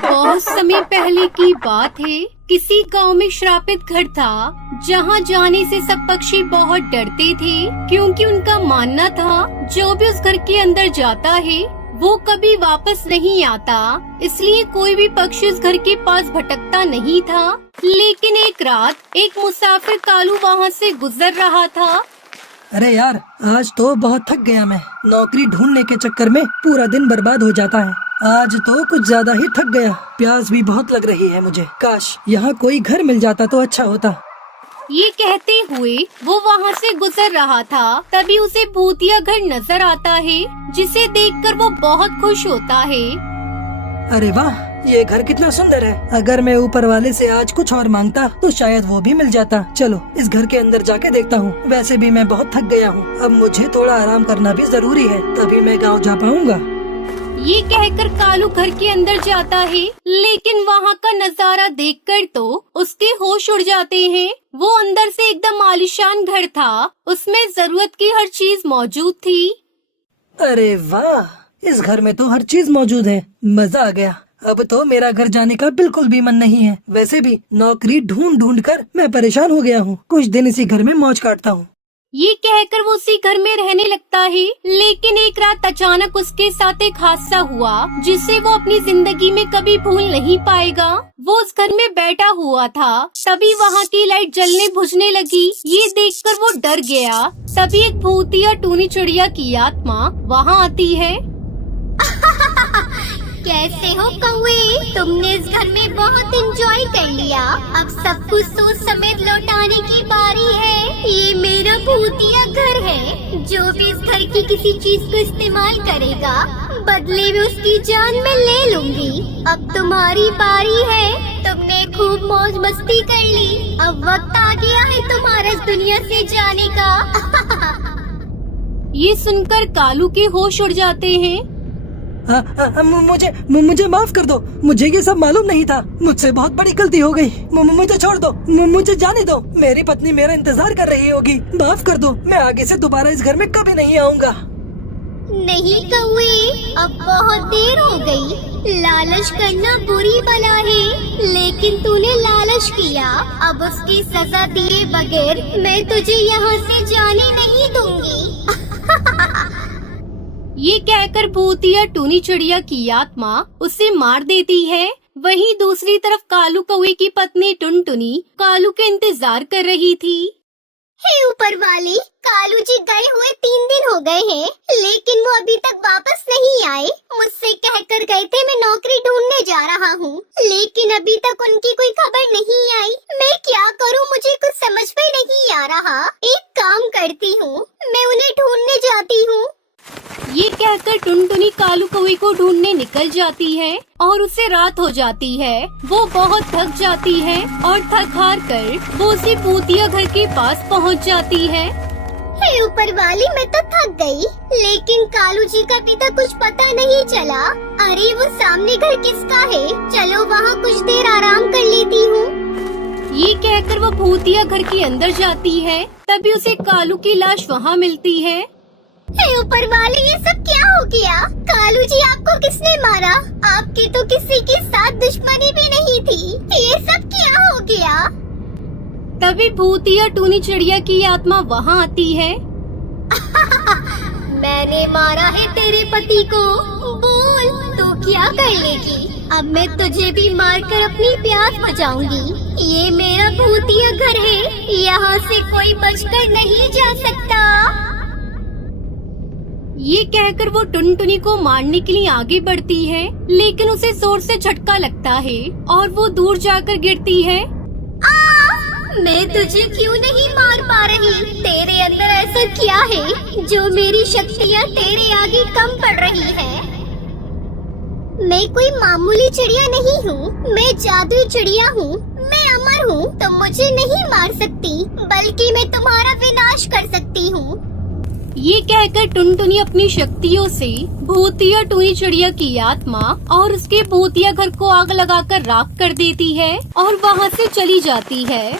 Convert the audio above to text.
बहुत समय पहले की बात है। किसी गांव में श्रापित घर था, जहां जाने से सब पक्षी बहुत डरते थे, क्योंकि उनका मानना था जो भी उस घर के अंदर जाता है वो कभी वापस नहीं आता। इसलिए कोई भी पक्षी उस घर के पास भटकता नहीं था। लेकिन एक रात एक मुसाफिर कालू वहां से गुजर रहा था। अरे यार, आज तो बहुत थक गया मैं। नौकरी ढूंढने के चक्कर में पूरा दिन बर्बाद हो जाता है। आज तो कुछ ज्यादा ही थक गया। प्यास भी बहुत लग रही है मुझे। काश यहाँ कोई घर मिल जाता तो अच्छा होता। ये कहते हुए वो वहाँ से गुजर रहा था। तभी उसे भूतिया घर नजर आता है, जिसे देखकर वो बहुत खुश होता है। अरे वाह, ये घर कितना सुंदर है। अगर मैं ऊपर वाले से आज कुछ और मांगता तो शायद वो भी मिल जाता। चलो इस घर के अंदर जाके देखता हूँ। वैसे भी मैं बहुत थक गया हूँ। अब मुझे थोड़ा आराम करना भी जरूरी है, तभी मैं गाँव जा पाऊँगा। ये कहकर कालू घर के अंदर जाता है, लेकिन वहाँ का नजारा देखकर तो उसके होश उड़ जाते हैं। वो अंदर से एकदम आलीशान घर था। उसमें जरूरत की हर चीज मौजूद थी। अरे वाह, इस घर में तो हर चीज मौजूद है। मजा आ गया। अब तो मेरा घर जाने का बिल्कुल भी मन नहीं है। वैसे भी नौकरी ढूंढ ढूंढ कर मैं परेशान हो गया हूँ। कुछ दिन इसी घर में मौज काटता हूँ। ये कहकर वो उसी घर में रहने लगता है। लेकिन एक रात अचानक उसके साथ एक हादसा हुआ, जिसे वो अपनी जिंदगी में कभी भूल नहीं पाएगा। वो उस घर में बैठा हुआ था, तभी वहाँ की लाइट जलने बुझने लगी। ये देखकर वो डर गया। तभी एक भूतिया टूनी चिड़िया की आत्मा वहाँ आती है। कैसे हो कौवे? तुमने इस घर में बहुत एंजॉय कर लिया। अब सब कुछ सोच समेत लौटाने की बारी है। ये मेरा भूतिया घर है। जो भी इस घर की किसी चीज को इस्तेमाल करेगा, बदले में उसकी जान मैं ले लूंगी। अब तुम्हारी बारी है। तुमने खूब मौज मस्ती कर ली। अब वक्त आ गया है तुम्हारा इस दुनिया से जाने का। ये सुनकर कालू के होश उड़ जाते हैं। मुझे माफ कर दो। मुझे ये सब मालूम नहीं था। मुझसे बहुत बड़ी गलती हो गई। मुझे छोड़ दो। मुझे जाने दो। मेरी पत्नी मेरा इंतजार कर रही होगी। माफ कर दो। मैं आगे से दोबारा इस घर में कभी नहीं आऊँगा। नहीं कौवे, अब बहुत देर हो गई। लालच करना बुरी बला है, लेकिन तूने लालच किया। अब उसकी सजा दिए बगैर मैं तुझे यहाँ से जाने नहीं दूंगी। ये कहकर भूतिया टूनी चिड़िया की आत्मा उसे मार देती है। वहीं दूसरी तरफ कालू कौवे की पत्नी टुनटुनी कालू के इंतजार कर रही थी। हे ऊपर वाले, कालू जी गए हुए 3 दिन हो गए हैं, लेकिन वो अभी तक वापस नहीं आए। मुझसे कहकर गए थे मैं नौकरी ढूंढने जा रहा हूँ, लेकिन अभी तक उनकी कोई खबर नहीं आई। मैं क्या करूँ, मुझे कुछ समझ में नहीं आ रहा। एक काम करती हूँ, मैं उन्हें ढूंढने जाती हूँ। ये कहकर टुनटुनी कालू कौवे को ढूंढने निकल जाती है और उसे रात हो जाती है। वो बहुत थक जाती है और थक हार कर वो उसी भूतिया घर के पास पहुंच जाती है। हे ऊपर वाली, मैं तो थक गई, लेकिन कालू जी का अभी तक कुछ पता नहीं चला। अरे वो सामने घर किसका है? चलो वहाँ कुछ देर आराम कर लेती हूँ। ये कहकर वो भूतिया घर के अंदर जाती है। तभी उसे कालू की लाश वहाँ मिलती है। हे ऊपर वाले, ये सब क्या हो गया? कालू जी आपको किसने मारा? आपकी तो किसी के साथ दुश्मनी भी नहीं थी। ये सब क्या हो गया? तभी भूतिया टूनी चिड़िया की आत्मा वहाँ आती है। मैंने मारा है तेरे पति को। बोल, तो क्या कर लेगी? अब मैं तुझे भी मारकर अपनी प्यास बुझाऊंगी। ये मेरा भूतिया घर है, यहाँ से कोई बचकर नहीं जा सकता। ये कहकर वो टुनटुनी को मारने के लिए आगे बढ़ती है, लेकिन उसे जोर से झटका लगता है और वो दूर जाकर गिरती है। मैं तुझे क्यों नहीं मार पा रही? तेरे अंदर ऐसा क्या है जो मेरी शक्तियाँ तेरे आगे कम पड़ रही है? मैं कोई मामूली चिड़िया नहीं हूँ, मैं जादुई चिड़िया हूँ। मैं अमर हूँ, तो मुझे नहीं मार सकती, बल्कि मैं तुम्हारा विनाश कर सकती हूँ। ये कहकर टुनटुनी अपनी शक्तियों से भूतिया टूनी चिड़िया की आत्मा और उसके भूतिया घर को आग लगाकर राख कर देती है और वहाँ से चली जाती है।